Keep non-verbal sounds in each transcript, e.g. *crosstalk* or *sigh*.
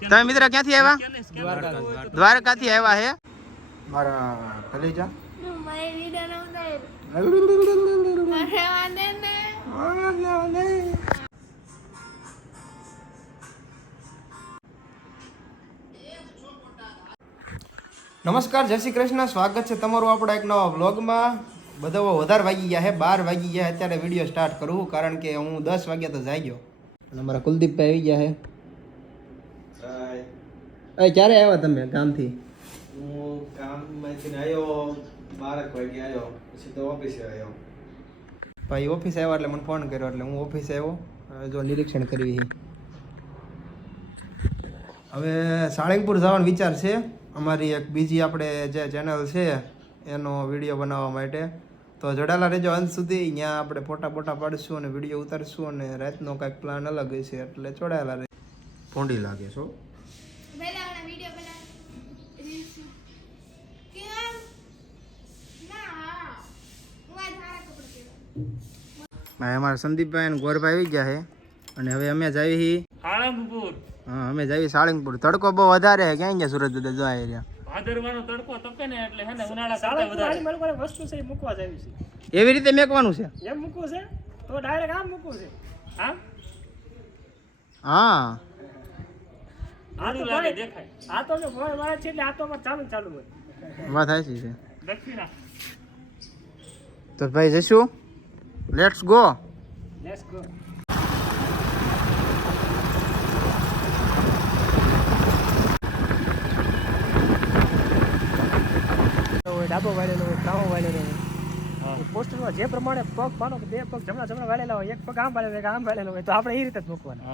તમે મિત્ર ક્યાંથી આવ્યા? દ્વારકાથી. આવ્યા હે? મારા ને નમસ્કાર જય શ્રી કૃષ્ણ. સ્વાગત છે તમારું આપણા એક નવા બ્લોગમાં બધા વધારે વાગી ગયા છે બાર વાગી ગયા અત્યારે વીડિયો સ્ટાર્ટ કરું કારણ કે હું દસ વાગ્યા તો જાગ્યો. અને મારા કુલદીપભાઈ આવી ગયા છે એ ક્યારે આવ્યા તમે ગામથી? હું કામમાંથી આવ્યો બારક વાગે આવ્યો પછી તો ઓફિસે આવ્યો. ભાઈ ઓફિસ આવ્યો એટલે મને ફોન કર્યો એટલે હું ઓફિસે આવ્યો. જો નિરીક્ષણ કરવી છે. હવે સાળંગપુર જવાનો વિચાર છે. અમારી એક બીજી આપણે જે ચેનલ છે એનો વીડિયો બનાવવા માટે. તો જોડાયેલા રહેજો અંત સુધી. ત્યાં આપણે ફોટા ફોટા પાડીશું અને વીડિયો ઉતારશું અને રાતનો કાંઈક પ્લાન અલગ હશે એટલે જોડાયેલા રહે ભોંડી લાગે છો પહેલા આપણે વિડિયો બનાવ રીલ્સ કેમ ના હું આ સારા કપડાં પહેરવા ભાઈ અમારા સંદીપભાઈ અને ગોરભાઈ આવી ગયા છે. અને હવે અમે જઈએ સાળંગપુર. હા અમે જઈએ સાળંગપુર. તડકો બહુ વધારે છે. ક્યાં ગયા સુરત દાદા જોવા આવી રહ્યા ભાદરવાનો તડકો તપે ને એટલે હે ને ઉનાળા કરતા વધારે. વસ્તુ છે મૂકવા એવી રીતે મેકવાનું છે? એમ મૂકવું છે? તો ડાયરેક્ટ આમ મૂકવું છે. આમ હા. આ તો લાગે ભાઈ, દેખાય. આ તો છે એટલે આ તો ચાલુ ચાલુ હોય. વાત સાચી છે. દક્ષિણા. તો ભાઈ જઈશું લેટ્સ ગો લેટ્સ ગો ડાબો વાળેલો હોય ત્રાવો વાળેલો હોય. પોસ્ટરમાં જે પ્રમાણે પગ માનો કે બે પગ જમણા જમણા વાળેલા હોય એક પગ આમ વાળેલો એક આમ વાળેલો હોય તો આપણે એ રીતે જ મૂકવાના.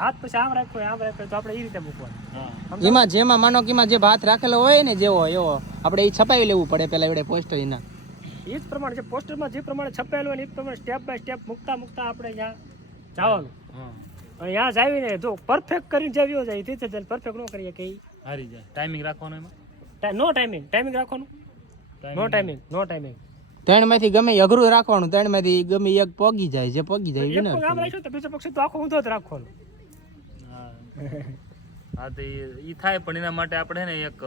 હાથ પછી આમ રાખવો હોય આમ રાખવો તો આપણે એ રીતે મૂકવાના. એમાં જેમાં માનો કે એમાં જે ભાત રાખેલો હોય ને જેવો એવો આપણે એ છપાવી લેવું પડે પેલા એવડે પોસ્ટર એના. એ જ પ્રમાણે છે. પોસ્ટરમાં જે પ્રમાણે છપાયેલું હોય ને એ પ્રમાણે સ્ટેપ બાય સ્ટેપ મૂકતા મૂકતા આપણે ત્યાં જવાનું. અને ત્યાં જાવીને જો પરફેક્ટ કરીને જાવ્યો જાય તે છે પરફેક્ટ ન કરીએ કે હારી જાય. ટાઈમિંગ રાખવાનો એમાં? નો ટાઈમિંગ ટાઈમિંગ રાખવાનું? નો ટાઈમિંગ નો ટાઈમિંગ ત્રણમાંથી ગમે એ અઘરું રાખવાનું ત્રણમાંથી ગમે એક પોગી જાય જે પોગી જાય. રાખ્યો તો બીજો પક્ષ તો આખો ઊંધો જ રાખવાનો. હા. હા તો એ થાય પણ એના માટે આપણે ને એક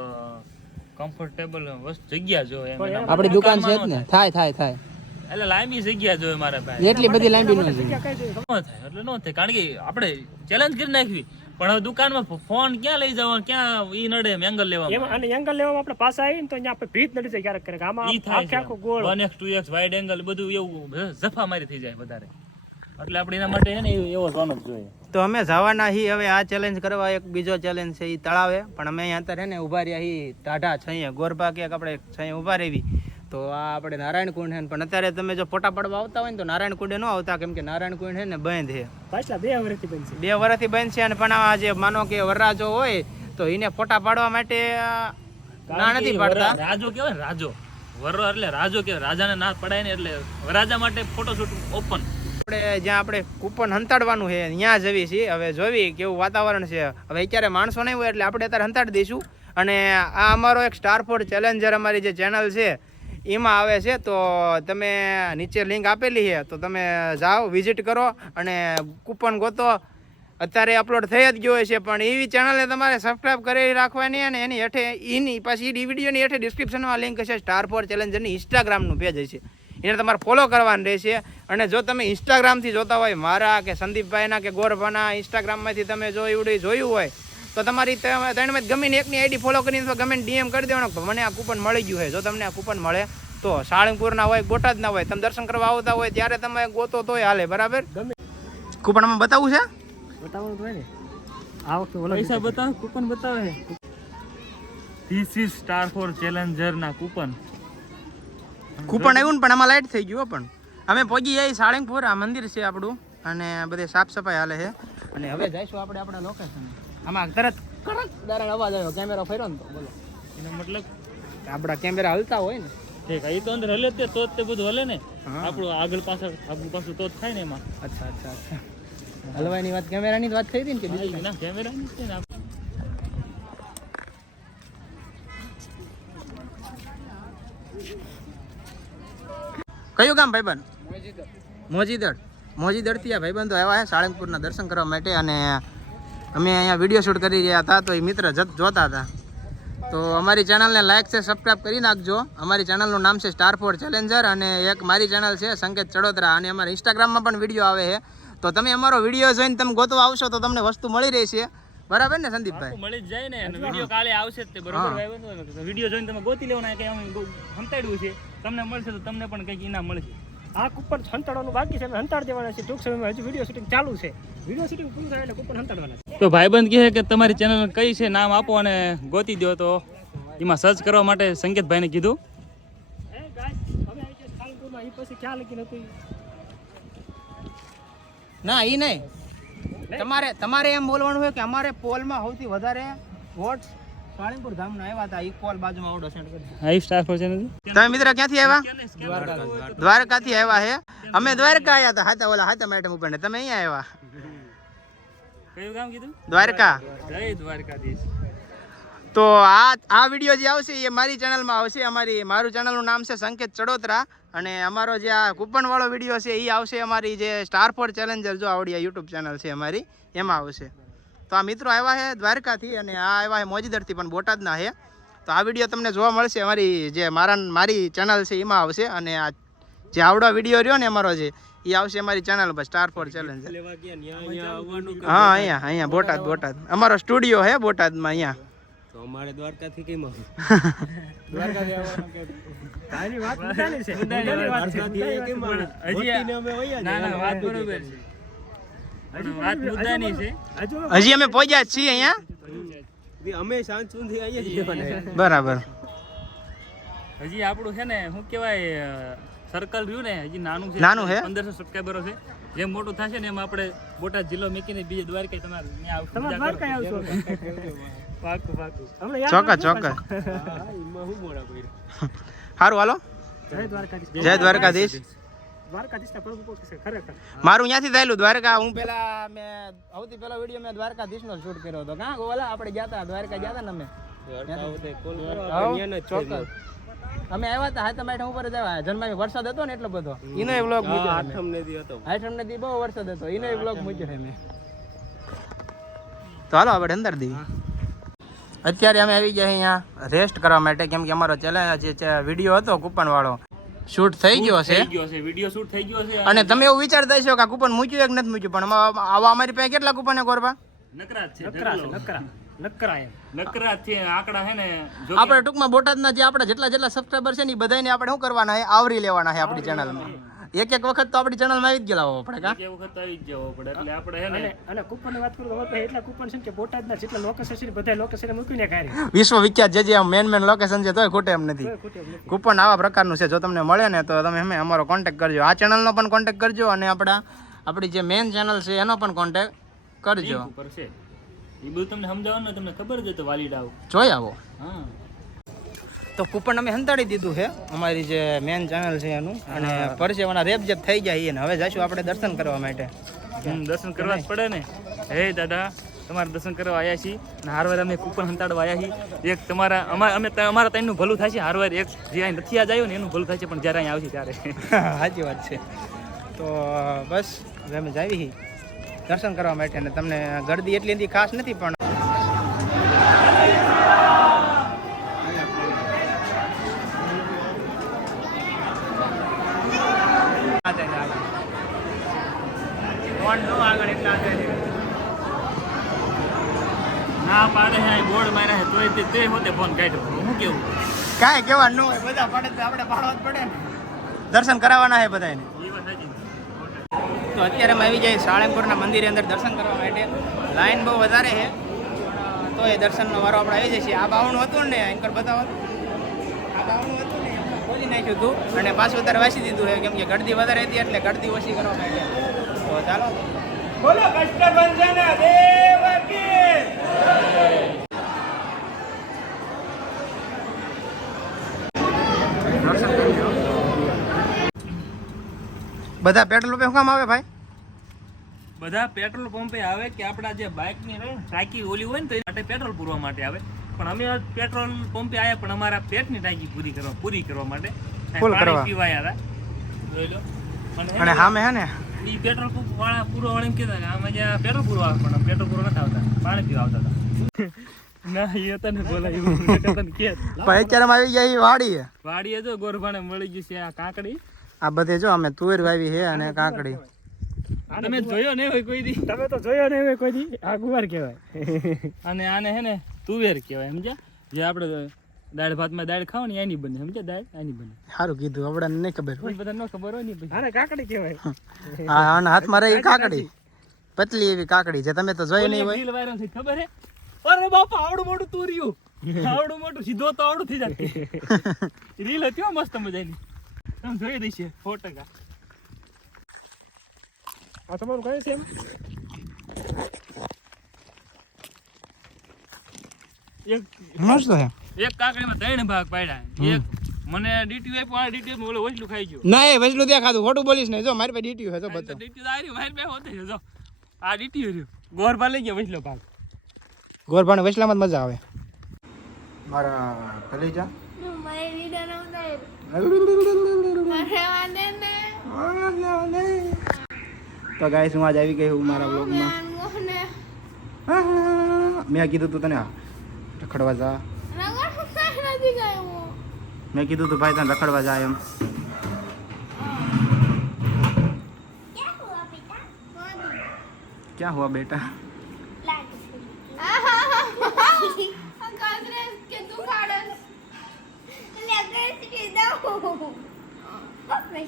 કમ્ફર્ટેબલ વસ્તુ જગ્યા જોઈએ એમ આપણી દુકાન છે જ ને. થાય થાય થાય. એટલે લાંબી જગ્યા જોઈએ મારા ભાઈ. એટલી બધી લાંબી ન જોઈએ. એટલે ન થાય. કારણ કે આપણે ચેલેન્જ કરી નાખવી. પણ હવે દુકાનમાં ફોન ક્યાં લઈ જવાનો ક્યાં ઈ નડે એમ એંગલ લેવા એમાં અને એંગલ લેવામાં આપણે પાછા આવીને તો અહીંયા આપણે ભીત નડી જાય ક્યારેક ક્યારેક. આમાં આખે આખો ગોળ. One x two x wide angle બધું એવું જફા મારી થઈ જાય વધારે. એટલે આપણે એના માટે ને એવો સોનો જ જોઈએ. તો અમે જવાના હી હવે આ ચેલેન્જ કરવા એક બીજો ચેલેન્જ છે એ તળાવે. પણ અમે અહીંયા અત્યારે ને ઊભા રહ્યા હી ટાઢા છઈએ. ગોરબા કે આપણે છઈએ ઊભા રહેવી. તો આ આપણે નારાયણ કુંડ છે પણ અત્યારે તમે જો ફોટા પડવા આવતા હોય ને તો નારાયણ કુંડે ન આવતા કેમ કે નારાયણ કુંડ છે ને બંધ છે. પાછલા બે વર્ષથી બનશે બે વર્ષથી બંધ છે અને પણ આ જે માનો કે વરરાજો હોય તો એને ફોટા પાડવા માટે ના નથી પાડતા. રાજો કહેવાય રાજો. વરરો એટલે રાજો કે રાજાને ના પડાય ને એટલે વરાજા માટે ફોટોશૂટ ઓપન આપણે જ્યાં આપણે કૂપન હંતાડવાનું છે, ત્યાં જવી છીએ હવે જોવી કેવું વાતાવરણ છે. હવે અત્યારે માણસો નહીં હોય એટલે આપણે અત્યારે હંતાડી દઈશું. અને આ અમારો એક સ્ટાર ફોર ચેલેન્જર અમારી જે ચેનલ છે, એમાં આવે છે. તો તમે નીચે લિંક આપેલી છે, તો તમે જાઓ વિઝિટ કરો અને કૂપન ગોતો. અત્યારે અપલોડ થઈ જ ગયો છે, પણ એવી ચેનલને તમારે સબસ્ક્રાઈબ કરી રાખવાની અને એની હેઠે એની પાછી એ વિડીયોની હેઠે ડિસ્ક્રિપ્શનમાં લિંક સ્ટાર ફોર ચેલેન્જરની ઇન્સ્ટાગ્રામનું પેજ છે એને તમારે ફોલો કરવાનું રહેશે. અને જો તમે ઇન્સ્ટાગ્રામથી જોતા હોય મારા કે સંદીપભાઈના કે ગોરભાના ઇન્સ્ટાગ્રામમાંથી તમે જો એવડું જોયું હોય તો તમારી તમે ત્રણમાં ગમે ને એકની આઈડી ફોલો કરીને અથવા ગમે ડીએમ કરી દેવાનો મને આ કૂપન મળી ગયું હોય જો તમને આ કૂપન મળે તો સાળંગપુરના હોય બોટાદના હોય તમે દર્શન કરવા આવતા હોય ત્યારે તમે ગોતો તોય હાલે બરાબર? કૂપનમાં બતાવવું છે? બતાવવાનું તો હોય ને. આ વખતે ઓલો પૈસા બતાવે કૂપન બતાવે. This is star for challenger ના કૂપન કૂપન આવ્યું ને પણ આમાં લાઈટ થઈ ગયું પણ. અમે પહોંચી જઈએ સાળંગપુર આ મંદિર છે આપણું. અને બધે સાફ સફાઈ હાલે છે. અને હવે જઈશું આપણે આપણા લોકેશન આમાં તરત કડક દારણ અવાજ આવ્યો. કેમેરો ફેરો ને તો બોલો. એનો મતલબ? આપણા કેમેરા હલતા હોય ને. ઠીક એ તો અંદર હલે તે તો તે બધું હલે ને. આપણું આગળ પાછળ આપણું પાછળ તો જ થાય ને એમાં. અચ્છા અચ્છા અચ્છા. હલવાની વાત કેમેરાની વાત થઈ હતી ને કે બીજી ના કેમેરાની છે ને. કયું ગામ ભાઈબંધ? મોજીદડ. મોજીદડ. થી આ ભાઈબંધો આવ્યા છે સાળંગપુરના દર્શન કરવા માટે અને અમે અહીંયા વીડિયો શૂટ કરી રહ્યા હતા તો એ મિત્ર જત જોતા હતા. તો અમારી ચેનલને લાઇક છે સબસ્ક્રાઈબ કરી નાખજો. અમારી ચેનલનું નામ છે સ્ટાર ફોર ચેલેન્જર અને એક મારી ચેનલ છે સંકેત ચડોદરા અને અમારા ઇન્સ્ટાગ્રામમાં પણ વીડિયો આવે છે. તો તમે અમારો વીડિયો જોઈને તમે ગોતવા આવશો તો તમને વસ્તુ મળી રહેશે. બરાબર ને સંદીપભાઈ? મળી જ જાય ને વીડિયો કાલે આવશે જ તે બરોબર વીડિયો જોઈને તમે ગોતી લેવાના કે હંતાડ્યું છે. તમને મળશે તો તમને પણ કંઈક ઇનામ મળશે. આ કૂપન હંતાડવાનું બાકી છે અમે હંતાડી દેવાના છે. ટૂંક સમયમાં હજુ વીડિયો શૂટિંગ ચાલુ છે. વીડિયો શૂટિંગ પૂરું થાય એટલે કૂપન હંતાડવાના છે. તો ભાઈબંધ કહે કે તમારી ચેનલ કઈ છે નામ આપો અને ગોતી દો તો. એમાં સર્ચ કરવા માટે સંકેતભાઈને કીધું. હે ગાઈસ અમે આવી ગયા સાળંગપુરમાં એ પછી ક્યાં લગી નથી. ના એ નહીં. તમારે તમારે એમ બોલવાનું હોય કે અમારે પોલમાં સૌથી વધારે વોટ્સ ધામના આવ્યા હતા. ઈ પોલ બાજુમાં ઓર્ડર સેન્ડ કરી હાઈ સ્ટાર પર તમે મિત્ર ક્યાંથી આવ્યા? દ્વારકાથી આવ્યા હે? અમે દ્વારકા આવ્યા હતા. હાથા ઓલા હાથા મેડમ ઉપર ને તમે અહીંયા આવ્યા? કયું કામ કીધું? દ્વારકા. જય દ્વારકાધીશ. તો આ આ વીડિયો જે આવશે એ મારી ચેનલમાં આવશે. અમારી મારું ચેનલનું નામ છે સંકેત ચડોતરા. અને અમારો જે આ કૂપનવાળો વીડિયો છે એ આવશે અમારી જે સ્ટાર ફોર ચેલેન્જર જો આવડી યુટ્યુબ ચેનલ છે અમારી એમાં આવશે. તો આ મિત્રો આવ્યા છે દ્વારકાથી અને આ આવ્યા છે મોજીદરથી પણ બોટાદના છે તો આ વીડિયો તમને જોવા મળશે અમારી જે મારા મારી ચેનલ છે એમાં આવશે. અને આ જે આવડો વીડિયો રહ્યો ને અમારો જે એ આવશે અમારી ચેનલ પર સ્ટાર ફોર ચેલેન્જર હા અહીંયા અહીંયા બોટાદ બોટાદ. અમારો સ્ટુડિયો છે બોટાદમાં અહીંયા. તો અમારે દ્વારકાથી કેમ. હજી ના ના વાત બરોબર છે. પણ વાત મુદ્દાની છે. હજી અમે પહોંચ્યા છીએ અહીંયા? અમે સાંજ સુધી અહીંયા બરાબર. હજી આપણું છે ને શું કહેવાય સર્કલ રહ્યું ને હજી નાનું છે. નાનું છે? પંદરસો સબસ્ક્રાઈબરો છે. જેમ મોટું થશે ને એમ આપણે બોટાદ જિલ્લો મૂકીને બીજે દ્વારકા તમારે ત્યાં આવશું. પાકું પાકું ચોક્કસ ચોક્કસ. સારું હાલો જય દ્વારકાધીશ મારું ત્યાંથી થયેલું દ્વારકા હું પેલા મેં સૌથી પેલો વીડિયો મેં દ્વારકાધીશ નો શૂટ કર્યો હતો. કાં? ગોવાલા આપણે ગયા હતા દ્વારકા ગયા હતા ને અમે? અમે આવ્યા હતા હાથા માઠા ઉપર જ આવ્યા. જન્માવી વરસાદ હતો ને એટલો બધો? એનો વ્લોગ મૂક્યો આઠમ ને દી બહુ વરસાદ હતો. એનો વ્લોગ મૂક્યો છે મેં તો હાલો આપણે અંદર દી. અત્યારે અમે આવી ગયા અહીંયા રેસ્ટ કરવા માટે કેમ કે અમારો ચેલેન્જ જે વીડિયો હતો કૂપનવાળો શૂટ થઈ ગયો છે. થઈ ગયો છે વીડિયો શૂટ થઈ ગયો છે અને તમે એવું વિચારતા હશો કે આ કૂપન મૂક્યું કે નથી મૂક્યું? પણ આવા અમારી પાસે કેટલા કૂપન છે ગોરબા નકરા છે નકરા છે નકરા. નકરા એમ. નકરા જ છે આંકડા છે ને જો કે આપણે ટૂંકમાં બોટાદના જે આપણે જેટલા જેટલા સબસ્ક્રાઈબર છે ને એ બધાને આપણે શું કરવાના છે? આવરી લેવાના છે આપણી ચેનલમાં એક એક વખત તો આપણી ચેનલમાં આવી જ ગયેલા હોવો પડે કા? એક વખત આવી જ જવો પડે એટલે આપણે છે ને અને કૂપનની વાત કરું તો અમારી એટલા કૂપન છે કે બોટાદના જેટલા લોકેશન છે બધા લોકેશન મૂકીને ખાય વિશ્વ વિખ્યાત જે જે મેન મેન લોકેશન છે તોય ખોટે એમ નથી. કૂપન આવા પ્રકારનું છે જો તમને મળે ને તો તમે અમે અમારો કોન્ટેક્ટ કરજો. આ ચેનલનો પણ કોન્ટેક્ટ કરજો અને આપણા આપણી જે મેન ચેનલ છે એનો પણ કોન્ટેક્ટ કરજો. છે. એ બધું તમને સમજાવવાનું તમને ખબર જ તો વાલી આવ જોઈ આવો. હા. તો કૂપન અમે સંતાડી દીધું છે. અમારી જે મેન ચેનલ છે એનું. અને પરસેવાના રેપ જેપ થઈ જાય અને હવે જઈશું આપણે દર્શન કરવા માટે. દર્શન કરવા જ પડે ને. હે દાદા તમારે દર્શન કરવા આવ્યા છીએ. અને હારવાર અમે કૂપન હંતાડવા આવ્યા છીએ. એક તમારા અમારા અમે અમારા ત્રણનું ભલું થાય છે. હારવાર એક જે અહીં નથી આજ આવ્યું ને એનું ભલું થાય છે પણ જ્યારે અહીં આવશે ત્યારે. *laughs* સાચી વાત છે. તો બસ હવે અમે જાવી દર્શન કરવા માટે. અને તમને ગરદી એટલી ખાસ નથી પણ ના પાડે છે બોર્ડ માર્યા છે તોય તે- તે પોતે ફોન કાઢ્યો કેવું? કાંઈ કેવાનું ન હોય બધા પાડે તો આપણે પાડવા જ પડે ને. દર્શન કરાવવાના છે બધાને તો અત્યારે અમે આવી જઈએ સાળંગપુરના મંદિરે અંદર દર્શન કરવા માટે. લાઈન બહુ વધારે છે. તો એ દર્શનનો વારો આપણે આવી જશે આ બાવણું હતું ને એન્કર બતાવો. આ બાવણું હતું ને ખોલી નાખ્યું હતું અને પાછું અત્યારે વાંચી દીધું છે કેમ કે ગળદી વધારે હતી એટલે ગળદી ઓછી કરવા માટે તો ચાલો. બોલો કષ્ટભંજન દેવ દર્શન કરી લો. બધા પેટ્રોલ પંપે શું કામ આવે ભાઈ? બધા પેટ્રોલ પંપે આવે કે આપણા જે બાઇકની ટાંકી ઓલી હોય ને તો એ માટે પેટ્રોલ પૂરવા માટે આવે. પણ અમે પેટ્રોલ પંપે આવ્યા પણ અમારા પેટની ટાંકી પૂરી કરવા પૂરી કરવા માટે. Full કરવા. પીવા હતા. જોઈ લો. અને હામે હે ને? ઈ પેટ્રોલ પંપ વાળા પૂરો વાળા એમ કહેતા કે આમાં જ્યાં પેટ્રોલ પૂરવા આવે પણ પેટ્રોલ પૂરો નથી આવતા. પાણી પીવા આવતા હતા. ના એ તને બોલાયું તને કે પણ આવી ગયા એ વાડી વાડીએ જો ગોરભાને મળી ગઈ છે આ કાકડી. આ બધે જો અમે તુવેર વાવી છે અને કાકડી. તમે જોયો નહીં હોય કોઈ દી? તમે તો જોયો નહીં હોય કોઈ દી? આ ગુવાર કહેવાય. અને આને હે ને તુવેર કહેવાય સમજ્યા? જે આપણે દાળ ભાતમાં દાળ ખાવ ને એની બને સમજ્યા? દાળ એની બને. સારું કીધું આપણે નહીં ખબર હોય. બધા ન ખબર હોય ને આને કાકડી કહેવાય. *laughs* હા અને હાથમાં રહી કાકડી. પતલી એવી કાકડી છે તમે તો જોઈ નહીં હોય. રીલ થઈ ખબર હે? અરે બાપા આવડું મોટું તુર્યું. આવડું મોટું સીધો તો આવડું થઈ જાય. *laughs* રીલ હતી હો મસ્ત મજાની. તમે જોઈ દઈશે સો ટકા. આ તમારું કયું છે એમ? એક એક કાકડીમાં ત્રણ ભાગ પાડ્યા. એક મને ડીટી આપ્યો આ ડીટી ઓલો વસલું ખાઈ ગયું. ના એ ત્યાં ખાધું ખોટું બોલીશ ને જો મારી પાસે ડીટી છે જો બધો. ડીટી તો આર્યું મારી પાસે હોતે છે જો. આ ડીટી રહ્યું. ગોરબા લઈ ગયા વચલો ભાગ. ગોરભાને વસલામાં મજા આવે. મારા કલેજા મારી વીડિયો ન ઉતાર અરે વાંધે ને તો ગાઈસ હું આજ આવી ગઈ હું મારા બ્લોગમાં મેં કીધું તું તને રખડવા જા. મેં કીધું તું ભાઈ તને રખડવા જા એમ. ક્યાં હુઆ બેટા? કે તું કાઢસ લે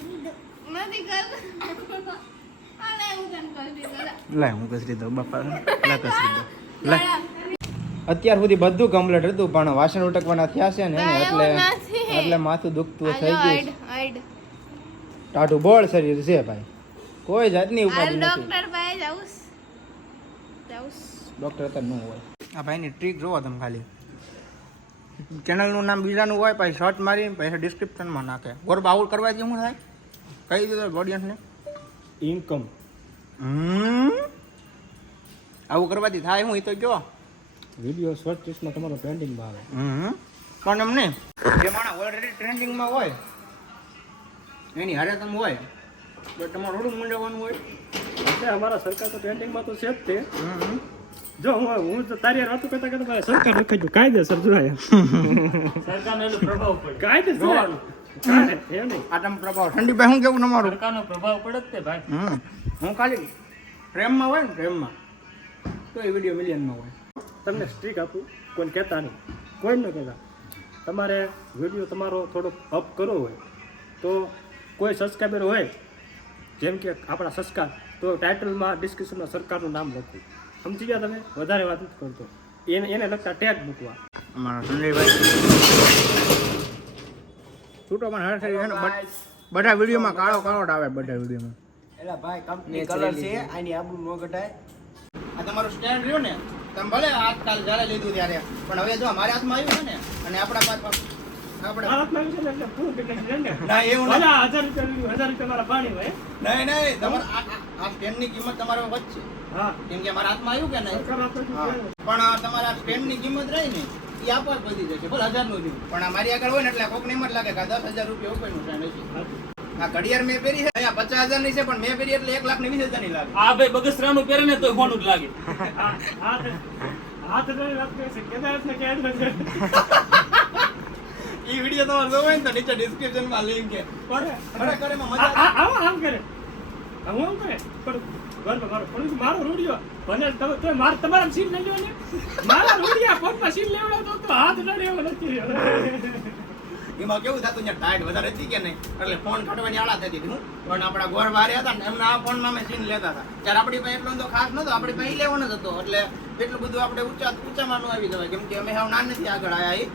હું તને કરી દીધો લે હું કસરી દઉં બાપા. લે કસરી દઉં. લે. અત્યાર સુધી બધું કમ્પ્લીટ હતું પણ વાસણ ઉટકવાના થયા છે ને એટલે એટલે માથું દુખતું થઈ ગયું. ટાઢું બોળ શરીર છે ભાઈ. કોઈ જાતની ઉપાધિ નથી. પાસે ડોક્ટર તો ન હોય. આ ભાઈની ટ્રીક જોવો તમે ખાલી. ચેનલનું નામ બીજાનું હોય પછી સર્ચ મારી પછી ડિસ્ક્રિપ્શનમાં નાખે. ગોરબા આવું કરવાથી શું થાય? કહી દીધું ઓડિયન્સને ઇન્કમ હમ? આવું કરવાથી થાય હું એ તો જો વીડિયો શોર્ટ ટેસ્ટમાં તમારો ટ્રેન્ડિંગમાં આવે પણ એમ નહીં. જે માણસ ઓલરેડી ટ્રેન્ડિંગમાં હોય એની હારે તમે હોય તો તમારે થોડું મંડવાનું હોય. અમારા સરકાર તો ટ્રેન્ડિંગમાં તો છે જ તે. જો હું હું તો તારી વાતો કરતા કરતા મારે સરકાર રખાઈ ગયું. કાયદેસર જોયા સરકારનો એટલો પ્રભાવ પડે. કાયદેસર જોવાનું. એમ નહીં. આટમ પ્રભાવ. ઠંડી ભાઈ શું કેવું તમારું? સરકારનો પ્રભાવ પડે જ તે ભાઈ. હું ખાલી પ્રેમમાં હોય ને પ્રેમમાં તો એ વીડિયો મિલિયનમાં હોય. તમને સ્ટ્રીક આપું કોઈને કહેતા નહીં. કોઈ ન કહેતા. તમારે વીડિયો તમારો થોડોક અપ કરવો હોય તો કોઈ સબસ્ક્રાઈબર હોય જેમ કે આપણા સંસ્કાર તો ટાઇટલમાં ડિસ્ક્રિપ્શનમાં સરકારનું નામ લખવું. સમજી ગયા તમે? વધારે વાત કરતો. એને એને લગતા ટેગ મૂકવા. અમારા સંજયભાઈ. છૂટો પણ હર થઈ ને બટ- બધા વિડીયોમાં કાળો કાળો જ આવે બધા વિડીયોમાં. એલા ભાઈ કંપની કલર છે આની આબરૂ ન ઘટાય આ તમારું સ્ટેન્ડ રહ્યું ને તમે ભલે આજકાલ જ્યારે લીધું ત્યારે પણ હવે જો મારા હાથમાં આવ્યું છે ને અને આપણા પાસે ભારતમાં છે એટલે પૂરું કેટલા ના એવું ભલે હજાર રૂપિયા હજાર રૂપિયા મારા પાણી હોય નહીં નહીં તમારે આ કિંમત તમારે વધશે હા કેમ કે મારા હાથમાં આવ્યું કે નહીં. પણ આ તમારા સ્ટેન્ડની કિંમત રહી ને એ આપવા વધી જશે ભલે હજારનું થયું પણ મારી આગળ હોય ને એટલે કોકને એમ જ લાગે કે દસ હજાર રૂપિયા ઉપરનું હશે આ ઘડિયાળ મેં પહેરી છે અહીંયા પચાસ હજારની છે પણ મેં પહેરી એટલે એક લાખ ને વીસ હજારની લાગે આ ભાઈ બગસરાનું પહેરે ને તો જ લાગે હાથ હાથ કરે છે કેદારનાથ ને છે ઈ વીડિયો તમારે જોવો હોય ને તો નીચે ડિસ્ક્રિપ્શનમાં લિંક છે. ખરેખર એમાં મજા આ- આ- આવા આમ કરે. હું આમ કરે. પણ ઘરમાં મારો પણ મારો રૂડિયો. ભલે તમે તો માર તમારા સીન લઈ લો ને મારા રૂડિયા પોતના સીન લેવડો તો હાથ એવો નથી. એમાં કેવું થતું ત્યાં ટાઈટ વધારે હતી કે નહીં? એટલે ફોન કાઢવાની આળા થતી હતી પણ આપણા ગોળ બારે હતા ને એમના આ ફોનમાં અમે સીન લેતા હતા. ત્યારે આપણી પાસે એટલો તો ખાસ નતો આપણી પાસે લેવાનો જ હતો. એટલે એટલું બધું આપણે ઊંચા ઊંચામાં ન આવી જવાય. કેમ કે અમે હાવ નાનેથી આગળ આયા ઈ.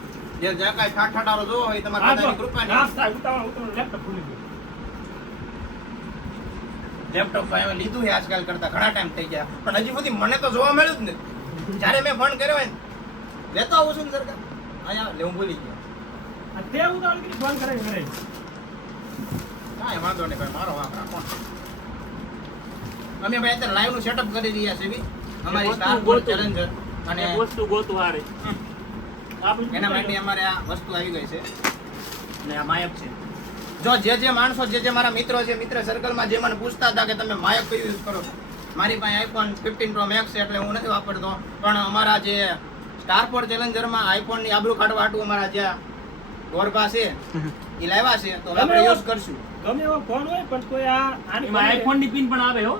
જે જે કાંઈ ઠાઠ જોવો હોય તમારા બધાની કૃપાની. ઉતાવળ ઉતાવળ લેપટોપ ભૂલી ગયો. લેપટોપ ભાઈ અમે લીધું છે આજકાલ કરતા ઘણા ટાઈમ થઈ ગયા. પણ હજી સુધી મને તો જોવા મળ્યું જ નથી. જ્યારે મેં ફોન કર્યો હોય ને લેતો આવું છું ને સરકાર. અહીંયા લે ભૂલી ગયો. તે ઉતાવળ કરી ફોન કરે કરે. કાંઈ વાંધો નહીં ભાઈ મારો વાંક રાખો અમે ભાઈ અત્યારે લાઈવનું સેટઅપ કરી રહ્યા છે બી. અમારી સ્ટાર ગોતું. ચેલેન્જર અને વસ્તુ ગોતું હારે. એના માટે અમારે આ વસ્તુ આવી ગઈ છે. અને આ માયક છે. જો જે જે માણસો જે જે મારા મિત્રો છે મિત્ર સર્કલમાં જે મને પૂછતા હતા કે તમે માયક કયું યુઝ કરો છો? મારી પાસે આઈફોન ફિફ્ટીન પ્રો મેક્સ છે એટલે હું નથી વાપરતો. પણ અમારા જે સ્ટાર ફોર ચેલેન્જરમાં આઈફોનની આબરૂ કાઢવા હાટું અમારા જે ગોરબા છે એ લાવ્યા છે. તો હવે આપણે યુઝ કરશું. ગમે એવો ફોન હોય પણ કોઈ આ આની એમાં આઈફોનની પિન પણ આવે હો.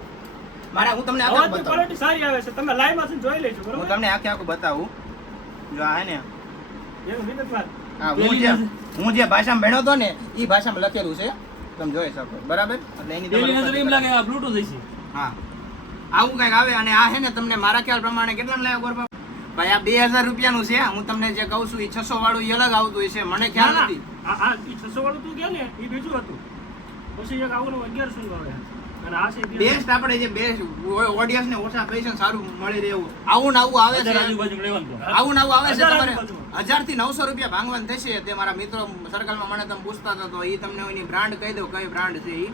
મારા હું તમને આખો બતાવું. સારી આવે છે. તમે લાઈવમાં જોઈ લેજો હું તમને આખે આખું બતાવું. જો આ હે ને હા હું જે હું જે ભાષામાં ભણ્યો હતો ને એ ભાષામાં લખેલું છે. તમે જોઈ શકો. બરાબર? એટલે એની પેલી તમારે એમ લાગે આ બ્લૂટૂથ હશે. હા. આવું કંઈક આવે અને આ હે ને તમને મારા ખ્યાલ પ્રમાણે કેટલા લાવ્યા ગોરબા? ભાઈ આ બે હજાર રૂપિયાનું છે. હું તમને જે કહું છું એ છસો વાળું એ અલગ આવતું હશે. મને ખ્યાલ નથી. છસો આ આ ઈ 600 વાળું તું કે ને એ બીજું હતું. પછી એક આવું 1100 નું આવે. છે બેસ્ટ આપણે જે બેસ્ટ ઓડિયન્સ ને ઓછા પૈસા સારું મળી રહેવું આવું ને આવું આવે છે. આવું ને આવું આવે છે હજાર તમારે હજારથી નવસો રૂપિયા ભાંગવાન થશે. તે મારા મિત્રો સર્કલમાં મને તમે પૂછતા હતા તો એ તમને એની બ્રાન્ડ કહી દઉં કઈ બ્રાન્ડ છે ઈ.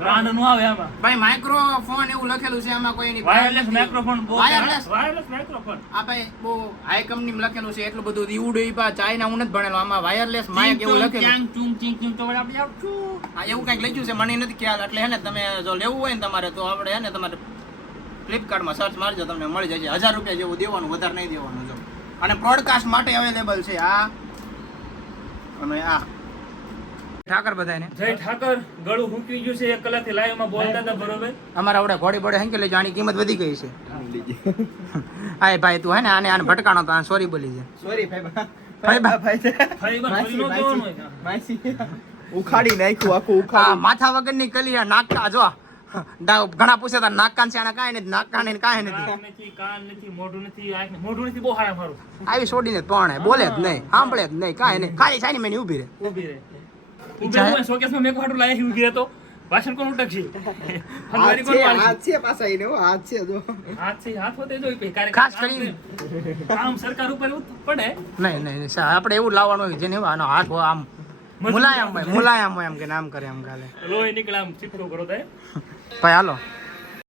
બ્રાન્ડનું આવે આમાં. ભાઈ માઇક્રોફોન એવું લખેલું છે આમાં કોઈ એની વાયરલેસ માઇક્રોફોન બહુ વાયરલેસ વાયરલેસ માઇક્રોફોન આ ભાઈ બહુ હાઈ કંપની લખેલું છે એટલું બધું ઈવડું ઈ પા ચાઇના હું નથી ભણેલો આમાં વાયરલેસ માઇક એવું લખેલું. ચીંગ ચુંગ ચિંગ ચિંગ તો વળી આપણે આવતું હા એવું કંઈક લખ્યું છે મને નથી ખ્યાલ એટલે હે ને તમે જો લેવું હોય ને તમારે તો આપણે હે ને તમારે ફ્લિપકાર્ટમાં સર્ચ મારજો તમને મળી જશે. હજાર રૂપિયા જેવું દેવાનું વધારે નહીં દેવાનું જો. અને બ્રોડકાસ્ટ માટે અવેલેબલ છે આ. અને આ. ઠાકર બધાને જય ઠાકર. ગળું ફૂંકી ગયું છે એક કલાકથી લાઈવમાં બોલતા હતા બરોબર. અમારા આવડે ઘોડી બોડે હેંકી લેજો આની કિંમત વધી ગઈ છે. હા *laughs* ભાઈ તું હે ને આને આને ભટકાણો તો સોરી બોલી છે. સોરી ભાઈ ઉખાડી નાખ્યું આખું ઉખાડી. માથા વગરની કલી નાખતા નાકા જો. ઘણા પૂછે તા કાન છે આના કાંઈ નથી નાક કાન કાંઈ નથી. કાન નથી મોઢું નથી મોઢું નથી બહુ હારા મારું. આવી છોડીને પણ બોલે જ નહીં સાંભળે જ નહીં કાંઈ નહીં. ખાલી સાઈની મેની ઊભી રહે. ઊભી રહે. ઊભી રહે શોકેસમાં મેં હાટું લાયા ઊભી રહે તો. ભાષણ કોણ ઉટકશે *laughs* ફનવારી કોણ પાડશે? હાથ છે પાછા એને હાથ છે જો. હાથ છે હાથ હોતે જો કાર્ય- ખાસ કરીને. છે. સરકાર ઉપર પડે. નહીં નહીં નહીં, આપણે એવું લાવવાનું જેને આનો હાથ હોય આમ. મુલાયમ હોય મુલાયમ હોય એમ કે નામ કરે એમ કાલે. લોહી નીકળે આમ ચીપકો કરો તો. ભાઈ હાલો.